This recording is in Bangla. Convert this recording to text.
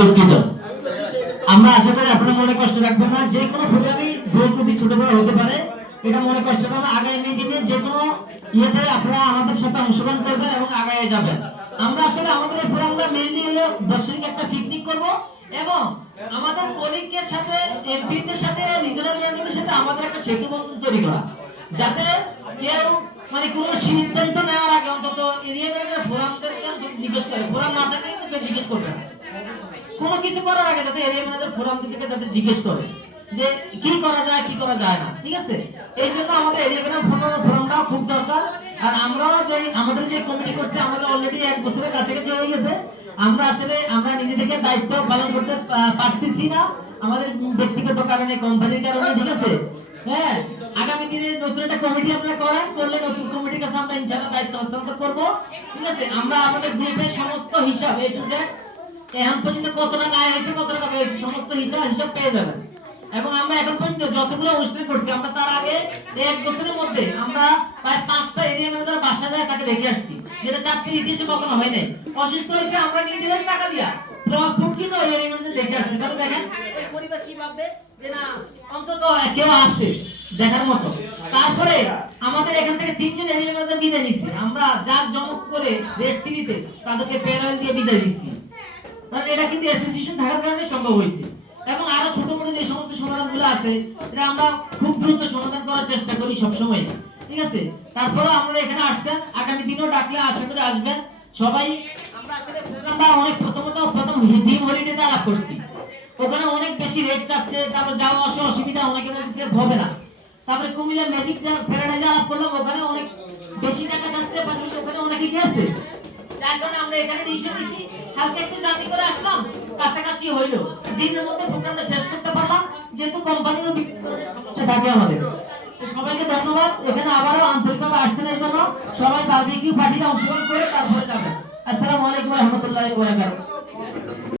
দুঃখিত। আমরা আশা করি আপনারা মনে কষ্ট রাখবেন না। যে কোনো প্রোগ্রামই ভুল ত্রুটি ছোট বড় হতে পারে, এটা মনে কষ্ট না। আগামী দিনে যে কোনো ইয়েতে আপনারা আমাদের সাথে অংশগ্রহণ করবেন এবং আগায় যাবেন। আমরা আসলে আমাদের এই প্রোগ্রামটা মেইনলি হলো বার্ষিক একটা পিকনিক করব এবং আমাদের কলিগদের সাথে, এমপিদের সাথে, রিজনাল ম্যানেজারের সাথে আমাদের একটা সেতু বন্ধন তৈরি করা, যাতে কেউ মানে কোনো সিদ্ধান্ত নেওয়ার আগে অন্তত এরিয়া ম্যানেজার ফোরামদেরকে জিজ্ঞেস করে, ফোরাম না থাকলে কিন্তু জিজ্ঞেস করবে না। কোনো কিছু করার আগে যাতে এরিয়া ম্যানেজার ফোরাম থেকে যাতে জিজ্ঞেস করে যে কি করা যায় কি করা যায় না, ঠিক আছে? এই জন্য আমাদের এরিয়া ম্যানেজার ফোরামটাও খুব দরকার। আর আমরাও যে আমাদের যে কমিটি করছে, আমাদের অলরেডি 1 বছরের কাছাকাছি হয়ে গেছে। আমরা আসলে আমরা নিজে থেকে দায়িত্ব পালন করতে পারতেছি না, আমাদের ব্যক্তিগত কারণে, কোম্পানির কারণে, ঠিক আছে? হ্যাঁ, আগামী দিনে নতুন একটা কমিটি আপনারা করেন, করলে নতুন কমিটির কাছে আমরা ইনশাআল্লাহ দায়িত্ব হস্তান্তর করব, ঠিক আছে? আমরা আমাদের গ্রুপের সমস্ত হিসাব এ টু জেড এখন পর্যন্ত কত টাকা আয় হয়েছে, কত টাকা ব্যয় হয়েছে, সমস্ত হিসাব পেয়ে যাবেন। এবং আমরা এখন পর্যন্ত যতগুলো অনুষ্ঠান করছি, আমরা তার আগে 1 বছরের মধ্যে আমরা প্রায় 5টা এরিয়া ম্যানেজার বাসা যায় তাকে দেখে আসছি, যেটা চাকরির ইতিহাসে কখনো হয় নাই। অসুস্থ হয়েছে আমরা নিজেদের টাকা দিয়া ফুড কিনে এরিয়া ম্যানেজার দেখে আসছি। কারণ দেখেন এই পরিবার কি ভাববে যে না অন্তত কেউ আছে দেখার মতো। তারপরে আমাদের এখান থেকে 3 জন এরিয়া ম্যানেজার বিদায় নিছি, আমরা যাক জমক করে রেড সিটিতে তাদেরকে পেরোল দিয়ে বিদায় দিচ্ছি। কারণ এটা কিন্তু অ্যাসোসিয়েশন থাকার কারণে সম্ভব হয়েছে। এবং আরো ছোট মোটো যে সমস্ত সমাধানগুলো আছে, এটা আমরা খুব দ্রুত সমাধান করার চেষ্টা করি সব সময়, ঠিক আছে? তারপরে আমরা এখানে আসছেন, আগামী দিনেও ডাকলে আশা করি আসবেন সবাই। আমরা আসলে প্রোগ্রামটা অনেক প্রথম হিম হলিডেতে আলাপ করছি, ওখানে অনেক বেশি রেট চাচ্ছে, তারপর যাওয়া আসা অসুবিধা, অনেকে বলছে হবে না। তারপরে কুমিল্লা ম্যাজিক প্যারাডাইজে আলাপ করলাম, ওখানে অনেক বেশি টাকা চাচ্ছে, পাশাপাশি ওখানে অনেকে গেছে। যার কারণে আমরা এখানে ডিসিশন নিছি, হালকা একটু জার্নি করে আসলাম, কাছাকাছি হইলো, দিনের মধ্যে প্রোগ্রামটা শেষ করতে পারলাম, যেহেতু কোম্পানিরও বিভিন্ন ধরনের সমস্যা থাকে আমাদের। তো সবাইকে ধন্যবাদ, এখানে আবারও আন্তরিকভাবে আসছেন এই জন্য। সবাই বারবিকিউ পার্টিতে অংশগ্রহণ করে তারপরে যাবেন। আসসালামু আলাইকুম ওয়া রাহমাতুল্লাহি ওয়া বারাকাতুহু।